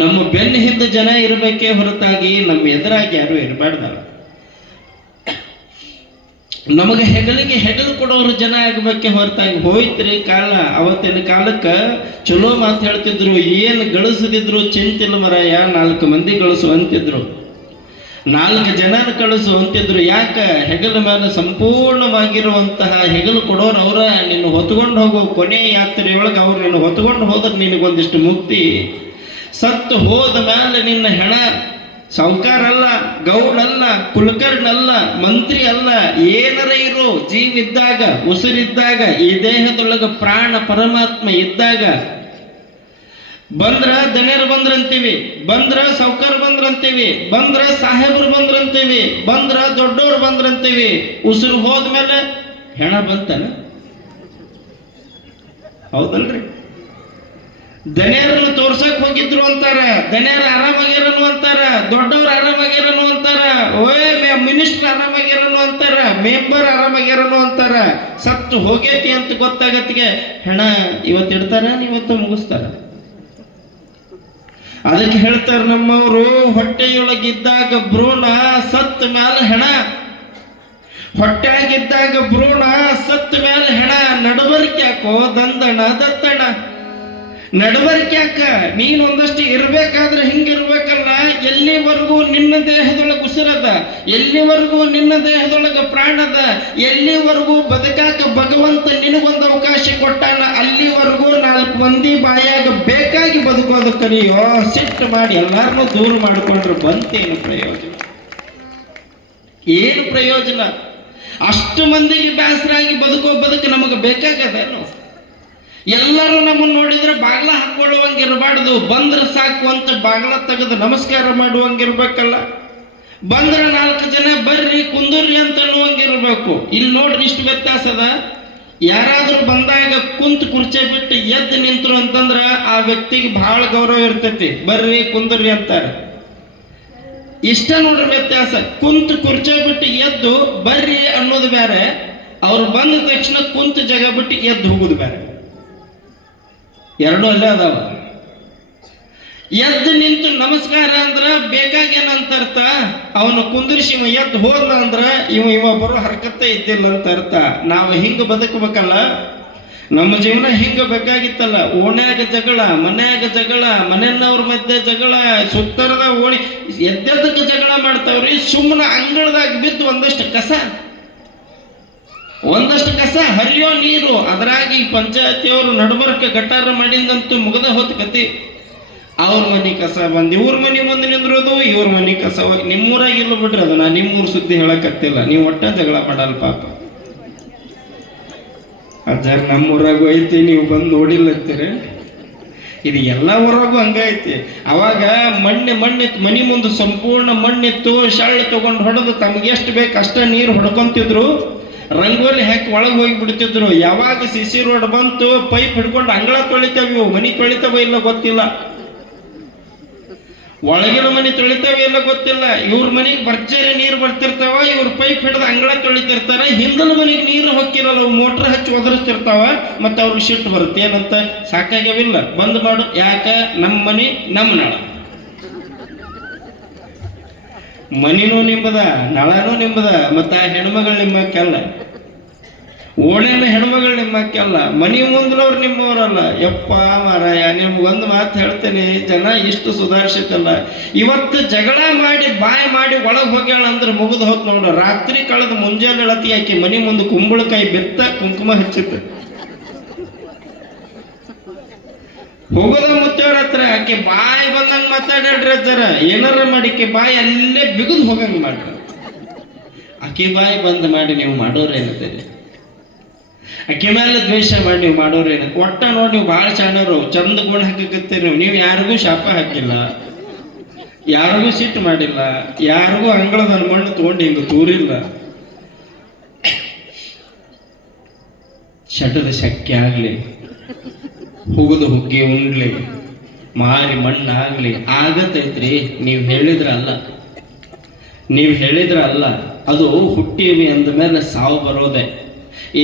ನಮ್ಮ ಬೆನ್ನ ಹಿಂದೆ ಜನ ಇರಬೇಕೇ ಹೊರತಾಗಿ ನಮ್ಮ ಎದುರಾಗಿ ಯಾರು ಇರಬಾರ್ದಲ್ಲ. ನಮಗೆ ಹೆಗಲಿಗೆ ಹೆಗಲು ಕೊಡೋರು ಜನ ಆಗಬೇಕೆ ಹೊರತಾಗಿ ಹೋಯ್ತ್ರಿ ಕಾಲ. ಅವತ್ತಿನ ಕಾಲಕ್ಕೆ ಚಲೋ ಮಾತು ಹೇಳ್ತಿದ್ರು, ಏನು ಗಳಿಸದಿದ್ರು ಚಿಂತಿಲ್ಲ ಮರಾಯ, 4 ಮಂದಿ ಗಳಿಸು ಅಂತಿದ್ರು, 4 ಜನನ ಕಳಿಸು ಅಂತಿದ್ರು. ಯಾಕ? ಹೆಗಲ ಮೇಲೆ ಸಂಪೂರ್ಣವಾಗಿರುವಂತಹ ಹೆಗಲು ಕೊಡೋರು ಅವರ. ನಿನ್ನ ಹೊತ್ಕೊಂಡು ಹೋಗೋ ಕೊನೆ ಯಾತ್ರೆಯೊಳಗೆ ಅವ್ರು ನಿನ್ನ ಹೊತ್ಕೊಂಡು ಹೋದ್ರೆ ನಿನಗೊಂದಿಷ್ಟು ಮುಕ್ತಿ. ಸತ್ತು ಹೋದ ಮೇಲೆ ನಿನ್ನ ಹೆಣ ಸಾಹುಕಾರ ಅಲ್ಲ, ಗೌಡಲ್ಲ, ಕುಲಕರ್ಣಲ್ಲ, ಮಂತ್ರಿ ಅಲ್ಲ, ಏನರ ಇರು, ಜೀವಿದ್ದಾಗ, ಉಸಿರಿದ್ದಾಗ, ಈ ದೇಹದೊಳಗೆ ಪ್ರಾಣ ಪರಮಾತ್ಮ ಇದ್ದಾಗ ಬಂದ್ರ ದಣಿಯರು ಬಂದ್ರಂತೀವಿ, ಬಂದ್ರ ಸಾಹುಕಾರ ಬಂದ್ರಂತೀವಿ, ಬಂದ್ರ ಸಾಹೇಬರು ಬಂದ್ರಂತೀವಿ, ಬಂದ್ರ ದೊಡ್ಡವರು ಬಂದ್ರಂತೀವಿ. ಉಸಿರು ಹೋದ್ಮೇಲೆ ಹೆಣ ಬಂತನ? ಹೌದಲ್ರಿ? ದಣಿಯರನ್ನು ತೋರ್ಸಕ್ ಹೋಗಿದ್ರು ಅಂತಾರ, ದಣಿಯರು ಆರಾಮಾಗಿರನು ಅಂತಾರ, ದೊಡ್ಡವ್ರು ಆರಾಮಾಗಿರನು ಅಂತಾರ, ಮಿನಿಸ್ಟರ್ ಆರಾಮಾಗಿರನು ಅಂತಾರ, ಮೆಂಬರ್ ಆರಾಮಾಗಿರನು ಅಂತಾರ. ಸತ್ತು ಹೋಗೈತಿ ಅಂತ ಗೊತ್ತಾಗತ್ತಿಗೆ ಹೆಣ ಇವತ್ತು ಇಡ್ತಾರ, ಇವತ್ತು ಮುಗಿಸ್ತಾರ. ಅದಕ್ಕೆ ಹೇಳ್ತಾರೆ ನಮ್ಮವರು, ಹೊಟ್ಟೆಯೊಳಗಿದ್ದಾಗ ಭ್ರೂಣ, ಸತ್ತ ಮೇಲೆ ಹೆಣ. ಹೊಟ್ಟೆಯಾಗಿದ್ದಾಗ ಭ್ರೂಣ, ಸತ್ತ ಮೇಲೆ ಹೆಣ. ನಡಬರ್ಕೆ ಯಾಕೋ ದಂದಣ ದತ್ತಣ? ನಡಬರ್ಕೆ ಯಾಕ? ನೀನು ಒಂದಷ್ಟು ಇರ್ಬೇಕಾದ್ರೆ ಹಿಂಗಿರ್ಬೇಕಲ್ಲ. ಎಲ್ಲಿವರೆಗೂ ನಿನ್ನ ದೇಹದೊಳಗೆ ಉಸಿರದ, ಎಲ್ಲಿವರೆಗೂ ನಿನ್ನ ದೇಹದೊಳಗೆ ಪ್ರಾಣದ, ಎಲ್ಲಿವರೆಗೂ ಬದುಕಾಕ ಭಗವಂತ ನಿನಗೊಂದು ಅವಕಾಶ ಕೊಟ್ಟಾನ, ಅಲ್ಲಿವರೆಗೂ 4 ಮಂದಿ ಬಾಯಾಗ ಬೇಕಾಗಿ ಬದುಕೋದಕ್ಕೆ ನೀವು ಸಿಟ್ಟು ಮಾಡಿ ಎಲ್ಲಾರನ್ನೂ ದೂರ ಮಾಡಿಕೊಂಡ್ರೆ ಬಂತೇನು ಪ್ರಯೋಜನ? ಏನು ಪ್ರಯೋಜನ? ಅಷ್ಟು ಮಂದಿಗೆ ಬೇಸರಾಗಿ ಬದುಕು ನಮಗೆ ಬೇಕಾಗದೇನು? ಎಲ್ಲರೂ ನಮ್ಮನ್ನು ನೋಡಿದ್ರೆ ಬಾಗ್ಲ ಹಾಕೊಳ್ಳುವಂಗಿರಬಾರ್ದು. ಬಂದ್ರೆ ಸಾಕು ಅಂತ ಬಾಗ್ಲ ತೆಗೆದು ನಮಸ್ಕಾರ ಮಾಡುವಂಗಿರ್ಬೇಕಲ್ಲ. ಬಂದ್ರೆ 4 ಜನ ಬರ್ರಿ ಕುಂದುರ್ರಿ ಅಂತ ಅನ್ನುವಂಗಿರ್ಬೇಕು. ಇಲ್ಲಿ ನೋಡ್ರಿ ಇಷ್ಟು ವ್ಯತ್ಯಾಸ ಅದ. ಯಾರಾದ್ರೂ ಬಂದಾಗ ಕುಂತು ಕುರ್ಚಿ ಬಿಟ್ಟು ಎದ್ದು ನಿಂತರು ಅಂತಂದ್ರ ಆ ವ್ಯಕ್ತಿಗೆ ಬಹಳ ಗೌರವ ಇರ್ತೈತಿ. ಬರ್ರಿ ಕುಂದುರ್ರಿ ಅಂತಾರೆ. ಇಷ್ಟ ನೋಡ್ರಿ ವ್ಯತ್ಯಾಸ. ಕುಂತು ಕುರ್ಚಿ ಬಿಟ್ಟು ಎದ್ದು ಬರ್ರಿ ಅನ್ನೋದು ಬೇರೆ, ಅವ್ರು ಬಂದ ತಕ್ಷಣ ಕುಂತು ಜಾಗ ಬಿಟ್ಟು ಎದ್ದು ಹೋಗುದು ಬೇರೆ. ಎರಡೂ ಅಲ್ಲೇ ಅದಾವ. ಎದ್ದು ನಿಂತು ನಮಸ್ಕಾರ ಅಂದ್ರ ಬೇಕಾಗೇನಂತ ಅರ್ಥ. ಅವನು ಕುಂದಿರಿಸಿ ಎದ್ದು ಹೋದ ಅಂದ್ರ ಇವ ಬರೋ ಹರಕತ್ತೆ ಇದ್ದಿಲ್ಲ ಅಂತ ಅರ್ಥ. ನಾವು ಹಿಂಗ ಬದುಕಬೇಕಲ್ಲ. ನಮ್ಮ ಜೀವನ ಹಿಂಗ ಬೇಕಾಗಿತ್ತಲ್ಲ. ಓಣ್ಯಾಗ ಜಗಳ, ಮನ್ಯಾಗ ಜಗಳ, ಮನೆಯವ್ರ ಮಧ್ಯೆ ಜಗಳ, ಸುತ್ತರದ ಓಣಿ ಎದ್ದಕ್ಕೆ ಜಗಳ ಮಾಡ್ತಾವ್ರಿ. ಸುಮ್ಮನೆ ಅಂಗಳದಾಗ ಬಿದ್ದು ಒಂದಷ್ಟು ಕಸ ಹರಿಯೋ ನೀರು. ಅದರಾಗಿ ಪಂಚಾಯತಿಯವರು ನಡಬರ್ಕ ಗಟಾರ ಮಾಡಿದಂತೂ ಮುಗದ ಹೋದ ಕತಿ. ಅವ್ರ ಮನೆ ಕಸ ಬಂದು ಇವ್ರ ಮನೆ ಮುಂದೆ ನಿಂದ್ರೋದು, ಇವ್ರ ಮನೆ ಕಸ ಹೋಗಿ ನಿಮ್ಮೂರಾಗ ಇಲ್ಲ ಬಿಡ್ರಿ. ಅದು ನಾ ನಿಮ್ಮೂರ್ ಸುದ್ದಿ ಹೇಳಕತ್ತಿಲ್ಲ. ನೀವು ಒಟ್ಟ ಜಗಳ ಮಾಡಲ್ಲ ಪಾಪ. ಅಜ್ಜ ನಮ್ಮೂರಾಗೂ ಐತಿ, ನೀವು ಬಂದು ನೋಡಿಲ್ಲತ್ತೀರಿ. ಇದು ಎಲ್ಲ ಊರಾಗೂ ಹಂಗೈತಿ. ಅವಾಗ ಮನೆ ಮುಂದೆ ಸಂಪೂರ್ಣ ಮಣ್ಣಿತ್ತು. ಶಾಳೆ ತಗೊಂಡು ಹೊಡೆದು ತಮ್ಗೆ ಎಷ್ಟು ಬೇಕು ಅಷ್ಟ ನೀರು ಹೊಡ್ಕೊಂತಿದ್ರು. ರಂಗೋಲಿ ಹಾಕಿ ಒಳಗೆ ಹೋಗಿ ಬಿಡ್ತಿದ್ರು. ಯಾವಾಗ ಸಿಸಿ ರೋಡ್ ಬಂತು, ಪೈಪ್ ಹಿಡ್ಕೊಂಡು ಅಂಗಳ ತೊಳಿತಾವ. ಮನೆ ತೊಳಿತಾವ ಇಲ್ಲ ಗೊತ್ತಿಲ್ಲ, ಒಳಗಿನ ಮನೆ ತೊಳಿತಾವ ಇಲ್ಲ ಗೊತ್ತಿಲ್ಲ. ಇವ್ರ ಮನೆಗೆ ಭರ್ಜರಿ ನೀರು ಬರ್ತಿರ್ತಾವ, ಇವ್ರ ಪೈಪ್ ಹಿಡಿದು ಅಂಗಳ ತೊಳಿತಿರ್ತಾರ. ಹಿಂದಲ ಮನೆಗೆ ನೀರು ಹೊಕ್ಕಿರಲ್ಲ, ಮೋಟ್ರ್ ಹಚ್ಚಿ ಒದರಿಸ್ತಿರ್ತಾವ. ಮತ್ತೆ ಅವ್ರಿಗೆ ಸಿಟ್ಟು ಬರುತ್ತೆ. ಏನಂತ? ಸಾಕಾಗ್ಯವಿಲ್ಲ, ಬಂದ್ ಮಾಡು. ಯಾಕ? ನಮ್ಮ ಮನೆ ನಮ್ಮ ನಳ. ಮನಿನೂ ನಿಂಬದ, ನಳನೂ ನಿಂಬದ. ಮತ್ತು ಆ ಹೆಣ್ಮಗಳು ನಿಮ್ಮಕ್ಕೆಲ್ಲ, ಓಣೆನ ಹೆಣ್ಮಗಳು ನಿಮ್ಮಕ್ಕೆಲ್ಲ. ಮನಿ ಮುಂದಲವ್ರು ನಿಮ್ಮವರಲ್ಲ. ಯಪ್ಪ ಮಾರಾಯ, ನಿಮ್ಗೊಂದು ಮಾತು ಹೇಳ್ತೇನೆ, ಜನ ಇಷ್ಟು ಸುಧಾರಿಸಿತಲ್ಲ. ಇವತ್ತು ಜಗಳ ಮಾಡಿ ಬಾಯಿ ಮಾಡಿ ಒಳಗೆ ಹೋಗ್ಯಾಳ ಅಂದ್ರೆ ಮುಗಿದು ಹೋತ್ ನೋಡು. ರಾತ್ರಿ ಕಳೆದು ಮುಂಜಾನೆ ಅಳತಿ ಆಕಿ ಮನಿ ಮುಂದೆ ಕುಂಬಳಕಾಯಿ ಬೆತ್ತ ಕುಂಕುಮ ಹಚ್ಚಿತ್ತು. ಹೋಗೋದ ಮುತ್ತವ್ರ ಹತ್ರ ಆಕೆ ಬಾಯಿ ಬಂದಂಗೆ ಮಾತಾಡ್ರಿ ಅಜ್ಜರ. ಏನಾರ ಮಾಡಿಕೆ ಬಾಯಿ ಅಲ್ಲೇ ಬಿಗುದು ಹೋಗಂಗೆ ಮಾಡ್ರಿ. ಆಕೆ ಬಾಯಿ ಬಂದ್ ಮಾಡಿ ನೀವು ಮಾಡೋರೇನಂತೀರಿ? ಆಕೆ ಮೇಲೆ ದ್ವೇಷ ಮಾಡಿ ನೀವು ಮಾಡೋರೇನ? ಒಟ್ಟ ನೋಡಿ, ನೀವು ಭಾಳ ಚಾಣರು, ಚಂದ ಗುಣ ಹಾಕಕತ್ತೀರಿ. ನೀವು ಯಾರಿಗೂ ಶಾಪ ಹಾಕಿಲ್ಲ, ಯಾರಿಗೂ ಸಿಟ್ಟು ಮಾಡಿಲ್ಲ, ಯಾರಿಗೂ ಅಂಗಳದ ಮಣ್ಣು ತಗೊಂಡು ಹಿಂಗ ತೂರಿಲ್ಲ. ಶಟದ ಶಕ್ತಿ ಆಗ್ಲಿ, ಹುಗುದು ಹುಗ್ಗಿ ಉಂಡ್ಲಿ, ಮಾರಿ ಮಣ್ಣಾಗ್ಲಿ ಆಗತೈತ್ರಿ. ನೀವು ಹೇಳಿದ್ರ ಅಲ್ಲ. ಅದು ಹುಟ್ಟಿವಿ ಅಂದ ಮೇಲೆ ಸಾವು ಬರೋದೆ.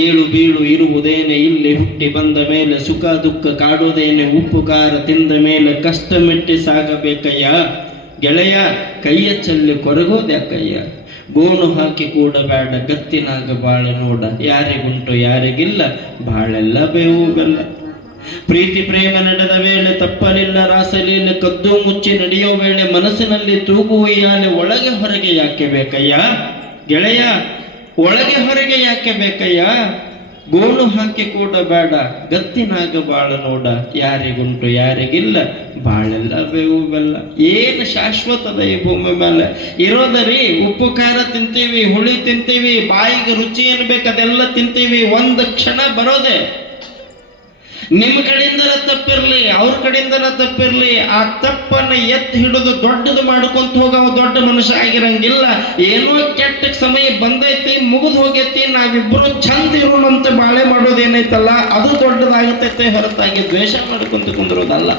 ಏಳು ಬೀಳು ಇರುವುದೇನೆ ಇಲ್ಲಿ ಹುಟ್ಟಿ ಬಂದ ಮೇಲೆ, ಸುಖ ದುಃಖ ಕಾಡುವುದೇನೆ ಉಪ್ಪು ಖಾರ ತಿಂದ ಮೇಲೆ, ಕಷ್ಟ ಮೆಟ್ಟಿ ಸಾಗಬೇಕಯ್ಯ ಗೆಳೆಯ, ಕೈಯ ಚೆಲ್ಲಿ ಕೊರಗೋದ್ಯಾಕಯ್ಯ, ಗೋಣು ಹಾಕಿ ಕೂಡ ಬೇಡ ಗತ್ತಿನಾಗ ಬಾಳ ನೋಡ, ಯಾರಿಗುಂಟು ಯಾರಿಗಿಲ್ಲ ಬಾಳೆಲ್ಲ ಬೇವು ಬೆಲ್ಲ. ಪ್ರೀತಿ ಪ್ರೇಮ ನಡೆದ ವೇಳೆ ತಪ್ಪಲಿಲ್ಲ ರಾಸಲಿಲ್ಲ, ಕದ್ದು ಮುಚ್ಚಿ ನಡೆಯೋ ವೇಳೆ ಮನಸ್ಸಿನಲ್ಲಿ ತೂಗು ಉಯ್ಯಾಲೆ, ಒಳಗೆ ಹೊರಗೆ ಯಾಕೆ ಬೇಕಯ್ಯ ಗೆಳೆಯ, ಒಳಗೆ ಹೊರಗೆ ಯಾಕೆ ಬೇಕಯ್ಯ, ಗೋಣು ಹಾಕಿ ಕೂಡ ಬೇಡ ಗತ್ತಿನಾಗ ಬಾಳ ನೋಡ, ಯಾರಿಗುಂಟು ಯಾರಿಗಿಲ್ಲ ಬಾಳೆಲ್ಲ ಬೇವು ಬೆಲ್ಲ. ಏನು ಶಾಶ್ವತದ ಈ ಭೂಮಿ ಮೇಲೆ ಇರೋದರಿ? ಉಪ್ಪು ಖಾರ ತಿಂತೀವಿ, ಹುಳಿ ತಿಂತೀವಿ, ಬಾಯಿಗೆ ರುಚಿ ಏನು ಬೇಕು ಅದೆಲ್ಲ ತಿಂತೀವಿ, ಒಂದು ಕ್ಷಣ ಬರೋದೆ. ನಿಮ್ಮ ಕಡೆಯಿಂದನ ತಪ್ಪಿರ್ಲಿ, ಅವ್ರ ಕಡೆಯಿಂದನ ತಪ್ಪಿರ್ಲಿ, ಆ ತಪ್ಪನ್ನ ಎತ್ತಿ ಹಿಡಿದು ದೊಡ್ಡದು ಮಾಡ್ಕೊಂತ ಹೋಗವ ದೊಡ್ಡ ಮನುಷ್ಯ ಆಗಿರಂಗಿಲ್ಲ. ಏನೋ ಕೆಟ್ಟ ಸಮಯ ಬಂದೈತಿ, ಮುಗಿದು ಹೋಗೈತಿ, ನಾವಿಬ್ಬರು ಚಂದ ಇರೋಣಂತ ಬಾಳೆ ಮಾಡೋದೇನೈತಲ್ಲ ಅದು ದೊಡ್ಡದಾಗತೈತೆ ಹೊರತಾಗಿ ದ್ವೇಷ ಮಾಡ್ಕೊಂತ ಕುಂದಿರೋದಲ್ಲ.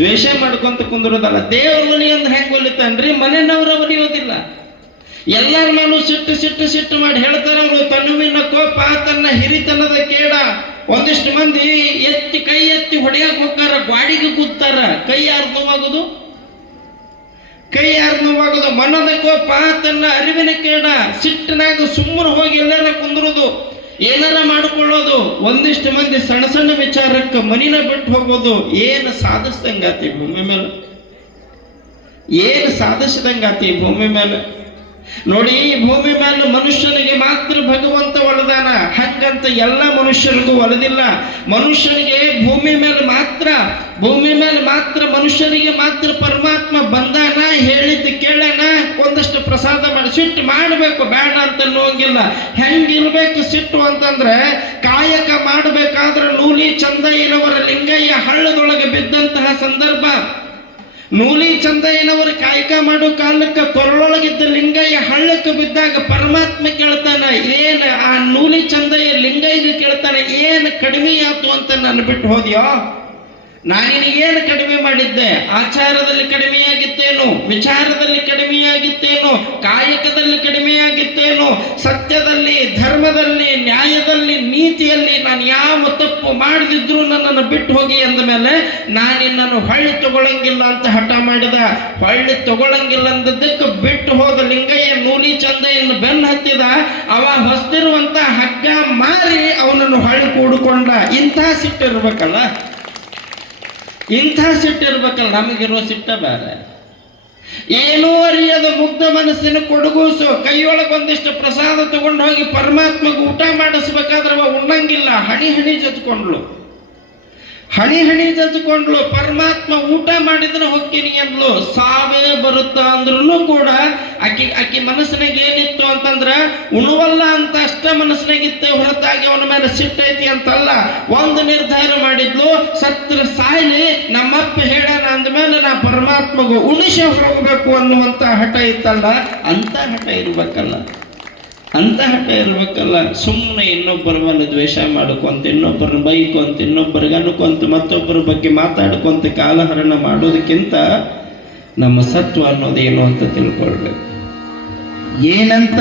ದ್ವೇಷ ಮಾಡ್ಕೊಂತ ಕುಂದಿರೋದಲ್ಲ. ದೇವ್ರ ಮನಿ ಅಂದ್ರೆ ಹೆಂಗ್ ಒಲಿತಾನ್ರಿ? ಮನೆಯವ್ರ ಒಲಿಯೋದಿಲ್ಲ. ಎಲ್ಲರ ನಾನು ಸಿಟ್ಟು ಸಿಟ್ಟು ಸಿಟ್ಟು ಮಾಡಿ ಹೇಳ್ತಾರ ಅವರು. ತನುವಿನ ಕೋಪ ತನ್ನ ಹಿರಿತನದ ಕೇಡ. ಒಂದಿಷ್ಟು ಮಂದಿ ಎತ್ತಿ ಕೈ ಎತ್ತಿ ಹೊಡೆಯಕ್ ಹೋಗ್ತಾರ, ಗಾಡಿಗೆ ಕೂತಾರ. ಕೈ ಯಾರು ನೋವಾಗುದು? ಕೈ ಯಾರು ನೋವಾಗುದು? ಮನದ ಕೋಪ ತನ್ನ ಅರಿವಿನ ಕೇಡ. ಸಿಟ್ಟಿನಾಗ ಸುಮ್ಮನೆ ಹೋಗಿ ಎಲ್ಲಾರ ಕುಂದ್ರೋದು, ಏನಾರ ಮಾಡಿಕೊಳ್ಳೋದು. ಒಂದಿಷ್ಟು ಮಂದಿ ಸಣ್ಣ ಸಣ್ಣ ವಿಚಾರಕ್ಕೆ ಮನಿನ ಬಿಟ್ಟು ಹೋಗೋದು. ಏನು ಸಾಧಿಸ್ದಂಗಾತಿ ಭೂಮಿ ಮೇಲೆ? ಏನು ಸಾಧಿಸಿದಂಗಾತಿ ಭೂಮಿ ಮೇಲೆ? ನೋಡಿ, ಈ ಭೂಮಿ ಮೇಲೆ ಮನುಷ್ಯನಿಗೆ ಮಾತ್ರ ಭಗವಂತ ಒಲದಾನ, ಹಂಗಂತ ಎಲ್ಲ ಮನುಷ್ಯರಿಗೂ ಒಲದಿಲ್ಲ. ಮನುಷ್ಯನಿಗೆ ಭೂಮಿ ಮೇಲೆ ಮಾತ್ರ ಮನುಷ್ಯನಿಗೆ ಮಾತ್ರ ಪರಮಾತ್ಮ ಬಂದಾನ, ಹೇಳಿದ್ದು ಕೇಳೋಣ, ಒಂದಷ್ಟು ಪ್ರಸಾದ ಮಾಡಿ. ಸಿಟ್ಟು ಮಾಡಬೇಕು, ಬೇಡ ಅಂತ ಅನ್ನೋಂಗಿಲ್ಲ. ಹೆಂಗಿರ್ಬೇಕು ಸಿಟ್ಟು ಅಂತಂದ್ರೆ, ಕಾಯಕ ಮಾಡಬೇಕಾದ್ರೆ ನೂಲಿ ಚಂದಯ್ಯನವರ ಲಿಂಗಯ್ಯ ಹಳ್ಳದೊಳಗೆ ಬಿದ್ದಂತಹ ಸಂದರ್ಭ. ನೂಲಿ ಚಂದಯ್ಯನವರ ಕಾಯಕ ಮಾಡೋ ಕಾಲಕ್ಕೆ ಕೊರಳೊಳಗಿದ್ದ ಲಿಂಗಯ್ಯ ಹಳ್ಳಕ್ಕೆ ಬಿದ್ದಾಗ ಪರಮಾತ್ಮ ಕೇಳ್ತಾನ, ಏನ್ ಆ ನೂಲಿ ಚಂದಯ್ಯ ಲಿಂಗಯ್ಯಗೆ ಕೇಳ್ತಾನೆ, ಏನ್ ಕಡಿಮೆ ಆಯ್ತು ಅಂತ ನಾನು ಬಿಟ್ಟು ಹೋದ್ಯೋ? ನಾನಿನಗೇನು ಕಡಿಮೆ ಮಾಡಿದ್ದೆ? ಆಚಾರದಲ್ಲಿ ಕಡಿಮೆಯಾಗಿತ್ತೇನು? ವಿಚಾರದಲ್ಲಿ ಕಡಿಮೆಯಾಗಿತ್ತೇನು? ಕಾಯಕದಲ್ಲಿ ಕಡಿಮೆಯಾಗಿತ್ತೇನು? ಸತ್ಯದಲ್ಲಿ, ಧರ್ಮದಲ್ಲಿ, ನ್ಯಾಯದಲ್ಲಿ, ನೀತಿಯಲ್ಲಿ ನಾನು ಯಾವ ತಪ್ಪು ಮಾಡದಿದ್ರು ನನ್ನನ್ನು ಬಿಟ್ಟು ಹೋಗಿ ಅಂದ ಮೇಲೆ ನಾನಿನ್ನನ್ನು ಹೊಳ್ಳಿ ತಗೊಳಂಗಿಲ್ಲ ಅಂತ ಹಠ ಮಾಡಿದ. ಹೊಳ್ಳಿ ತಗೊಳಂಗಿಲ್ಲ ಅಂದದ್ದಕ್ಕೆ ಬಿಟ್ಟು ಹೋದ ಲಿಂಗಯ್ಯ ನೂಲಿ ಚಂದಯ್ಯನ ಬೆನ್ನು ಹತ್ತಿದ. ಅವ ಹೊಸದಿರುವಂತ ಹಗ್ಗ ಮಾರಿ ಅವನನ್ನು ಹೊಳ್ಳಿ ಕೂಡಿಕೊಂಡ. ಇಂಥ ಸಿಟ್ಟಿರ್ಬೇಕಲ್ಲ, ಇಂಥ ಸಿಟ್ಟಿರ್ಬೇಕಲ್ಲ. ನಮಗಿರೋ ಸಿಟ್ಟ ಬೇರೆ. ಏನೋ ಅರಿಯದ ಮುಗ್ಧ ಮನಸ್ಸಿನ ಕೊಡಗೂಸು. ಕೈಯೊಳಗೊಂದಿಷ್ಟು ಪ್ರಸಾದ ತಗೊಂಡು ಹೋಗಿ ಪರಮಾತ್ಮಗೆ ಊಟ ಮಾಡಿಸ್ಬೇಕಾದ್ರೆ ಅವ ಉಣ್ಣಂಗಿಲ್ಲ. ಹಣಿ ಹಣಿ ಜಜ್ಕೊಂಡ್ಲು. ಪರಮಾತ್ಮ ಊಟ ಮಾಡಿದ್ರೆ ಹೊಕ್ಕಿನಿ ಅಂದ್ಲು. ಸಾವೇ ಬರುತ್ತಾ ಅಂದ್ರೂ ಕೂಡ ಆಕಿ ಮನಸ್ಸಿನಾಗ ಏನಿತ್ತು ಅಂತಂದ್ರ ಉಣವಲ್ಲ ಅಂತ ಅಷ್ಟ ಮನಸ್ಸಿನಾಗಿತ್ತೆ ಹೊರತಾಗಿ ಅವನ ಮೇಲೆ ಸಿಟ್ಟೈತಿ ಅಂತಲ್ಲ. ಒಂದು ನಿರ್ಧಾರ ಮಾಡಿದ್ಲು, ಸತ್ರ ಸಾಯ್ಲಿ, ನಮ್ಮಪ್ಪ ಹೇಳೋಣ ಅಂದ್ಮೇಲೆ ನಾ ಪರಮಾತ್ಮಗೂ ಉಣಿಸಿ ಹೋಗ್ಬೇಕು ಅನ್ನುವಂತ ಹಠ ಇತ್ತಲ್ಲ. ಅಂತ ಹಠ ಇರ್ಬೇಕಲ್ಲ. ಸುಮ್ಮನೆ ಇನ್ನೊಬ್ಬರ ಮೇಲೆ ದ್ವೇಷ ಮಾಡ್ಕೊಂತ, ಇನ್ನೊಬ್ಬರನ್ನ ಬೈಕೊಂತ, ಇನ್ನೊಬ್ಬರಿಗೆ ಅನ್ಕೊಂತ, ಮತ್ತೊಬ್ಬರ ಬಗ್ಗೆ ಮಾತಾಡ್ಕೊಂತ ಕಾಲಹರಣ ಮಾಡೋದಕ್ಕಿಂತ ನಮ್ಮ ಸತ್ವ ಅನ್ನೋದೇನು ಅಂತ ತಿಳ್ಕೊಳ್ಬೇಕು. ಏನಂತ